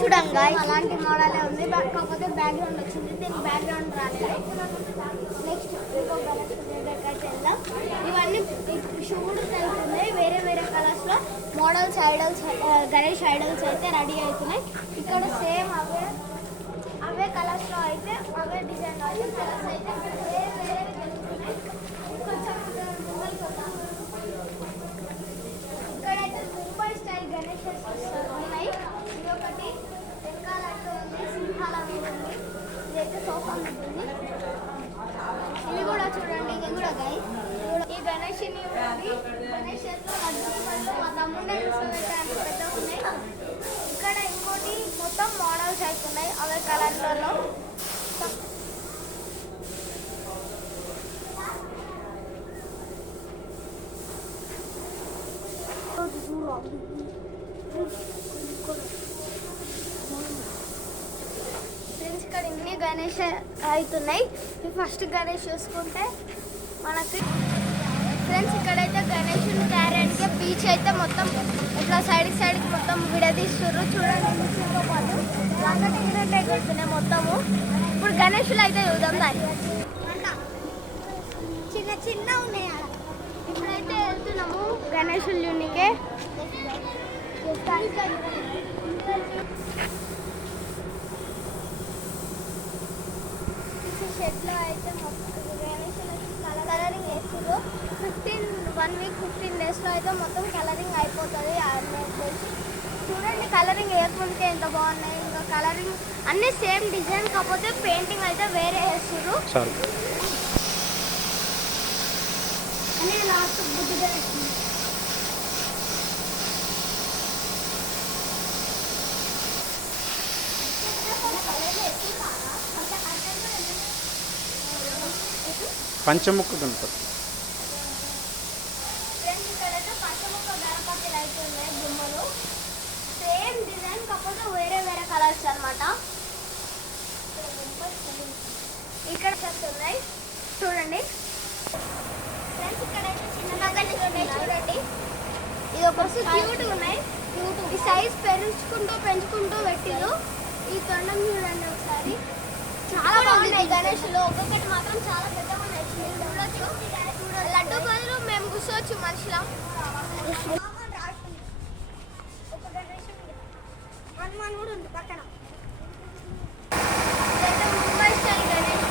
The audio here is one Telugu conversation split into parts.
చూడండి అలాంటి మోడలే ఉంది, కాకపోతే బ్యాక్గ్రౌండ్ వచ్చింది, దీనికి బ్యాక్గ్రౌండ్ రాలేదు. నెక్స్ట్ ఇంకో గణేష్ దగ్గరికి వెళ్దాం. ఇవన్నీ శివుడు అవుతున్నాయి, వేరే వేరే కలర్స్లో మోడల్స్ ఐడల్స్ గణేష్ ఐడల్స్ అయితే రెడీ అవుతున్నాయి. ఇక్కడ సేమ్ అవే కలర్స్లో అయితే అవే డిజైన్ అయితే కలర్స్ అయితే వేరే వేరే తెలుస్తున్నాయి. ఇక్కడైతే ముంబై స్టైల్ గణేషెస్ ఉన్నాయి. ఇది ఒకటి వెనకాలంటూ ఉంది, సింహాల మీద ఉంది. ఇదైతే సోఫా ఉంటుంది. ఇది కూడా చూడండి, ఇది కూడా గైస్ ఈ గణేష్ని ఉంది. గణేష్ మా తమ్ముడే పెట్టడానికి పెద్దగా ఉన్నాయి. ఇక్కడ ఇంకోటి మొత్తం మోడల్స్ అవుతున్నాయి అవే కలర్లలో. ఫ్రెండ్స్ ఇక్కడ ఇన్ని గణేష్ అవుతున్నాయి. ఫస్ట్ గణేష్ చూసుకుంటే మనకి ఫ్రెండ్స్ ఇక్కడైతే గణేషుని క్యారెట్గా బీచ్ అయితే మొత్తం ఇట్లా సైడ్కి మొత్తం విడదీస్తున్నారు. చూడండి మిషన్తో పాటు రంగటిగినట్టు ఎగురుతున్నాయి మొత్తము. ఇప్పుడు గణేషులు అయితే చూద్దాం దాన్ని. చిన్న చిన్న ఉన్నాయి. ఇప్పుడైతే వెళ్తున్నాము గణేషులు యూనికే. షెడ్లో అయితే కలరింగ్ వేస్తారు. 1 వీక్ 15 డేస్లో అయితే మొత్తం కలరింగ్ అయిపోతుంది. చూడండి కలరింగ్ వేయకుంటే ఎంత బాగున్నాయి. ఇంకా కలరింగ్ అన్నీ సేమ్ డిజైన్, కాకపోతే పెయింటింగ్ అయితే వేరే వేస్తారు. అని లాస్ట్ బుద్ధిగా పంచముఖ గణపతి. ఇక్కడైతే పంచముఖ గణపతి అయితే ఉన్నాయి బొమ్మలు. సేమ్ డిజైన్, కాకపోతే వేరే వేరే కలర్స్ అనమాట. ఇక్కడ ఉన్నాయి చూడండి ఫ్రెండ్స్. ఇక్కడైతే చిన్న చూడండి, ఇది ఒక క్యూట్ ఉన్నాయి. ఈ సైజ్ పెంచుకుంటూ పెట్టిరు. ఈ తొండం చూడండి ఒకసారి, చాలా బాగున్నాయి గణేష్లు. ఒక్కొక్కటి మాత్రం చాలా పెద్దగా ఉన్నాయి. చూడొచ్చు, లడ్డు బదులు మేము కూర్చోవచ్చు మనుషులం. హనుమాన్ కూడా ఉంది పక్కన. ముంబై స్టైల్ గణేష్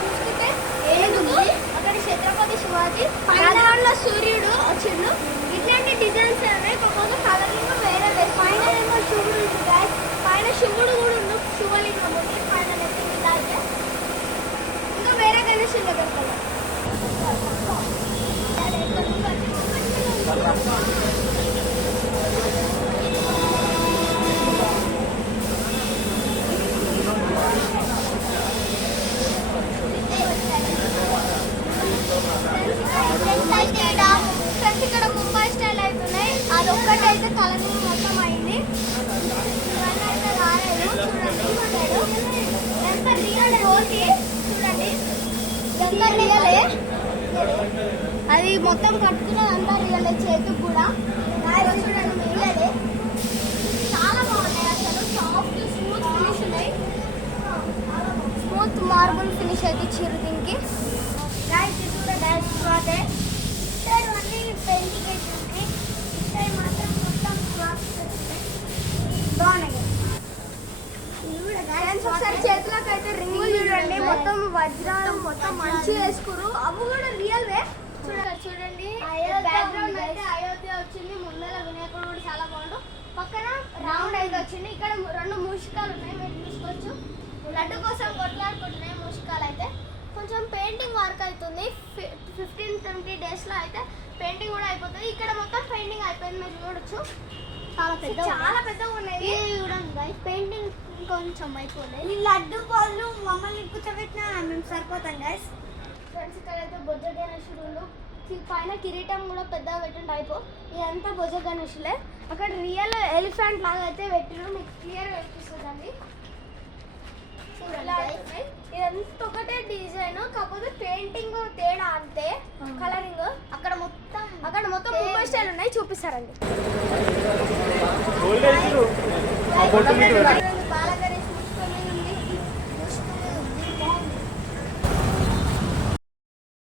చూసుకుంటే ఏనుగు, అక్కడ ఛత్రపతి శివాజీ, బ్యాక్గ్రౌండ్ లో సూర్యుడు వచ్చిండు. ఇట్లాంటి డిజైన్స్ ఉన్నాయి, కాకపోతే కలరింగ్ వేరే వేరే. పైన ఏమో శివుడు, పైన శివుడు కూడా ఉండు, శివలింగం ఉంది పైన నెత్తి మీద. అయితే ఇంకా వేరే గణేషులు దగ్గర ఫ్రెండ్స్ ఇక్కడ ముంబై స్టైల్ అవుతున్నాయి. అది ఒక్కటైతే కలరింగ్ మొత్తం అయింది. ఇవన్నీ అయితే రాలేదు. చూడండి ఎంత రియల్ రోటీ, చూడండి ఎంత రియలే. అది మొత్తం కట్టుకున్నది అంతా రియలే, చేతికి కూడా చూడండి రియలే. చాలా బాగున్నాయి అసలు. సాఫ్ట్ స్మూత్ ఫినిష్ ఉన్నాయి. స్మూత్ మార్బుల్ ఫినిష్ అయితే ఇచ్చారు దీనికి. ఇది కూడా డైరెక్ట్ అదే అన్నీ పెయింటింగ్ అయితే ఉన్నాయి. ఇక్కడ మాత్రం మొత్తం బాగున్నాయి. ఒకసారి చేతులకు అయితే రింగులు చూడండి, మొత్తం వజ్రాలు మొత్తం మంచిగా వేసుకురు. అవి కూడా రియల్ వే. చూడండి బ్యాక్గ్రౌండ్ అయితే అయోధ్య వచ్చింది. ముందర వినాయకుడు కూడా చాలా బాగుండు. పక్కన రౌండ్ అయితే వచ్చింది. ఇక్కడ 2 మూషికాలు ఉన్నాయి, మీరు చూసుకోవచ్చు. లడ్డు కోసం కొట్లాడుకుంటున్నాయి మూషికాలు. అయితే కొంచెం పెయింటింగ్ వర్క్ అవుతుంది. 15-20 డేస్లో అయితే పెయింటింగ్ కూడా అయిపోతుంది. ఇక్కడ మొత్తం పెయింటింగ్ అయిపోయింది, మీరు చూడొచ్చు. చాలా పెద్దగా ఉన్నాయి. చూడండి పెయింటింగ్ కొంచెం అయిపోలేదు. ఈ లడ్డు బాల్ మమ్మల్ని కూర్చోబెట్టినా మేము సరిపోతాం గైస్. ఫ్రెండ్స్ ఇక్కడైతే బొజ్జ గణేశుడు, పైన కిరీటం కూడా పెద్దగా పెట్టిన టైపు. ఇదంతా బొజ్జ గణేశులే. అక్కడ రియల్ ఎలిఫెంట్ లాగా అయితే పెట్టిన, మీకు క్లియర్గా చూపిస్తుందండి. ఇదంతా ఒకటే డిజైన్, కాకపోతే పెయింటింగ్ తేడా అంతే, కలరింగ్. అక్కడ మొత్తం ముంబై స్టైల్ ఉన్నాయి, చూపిస్తారండి.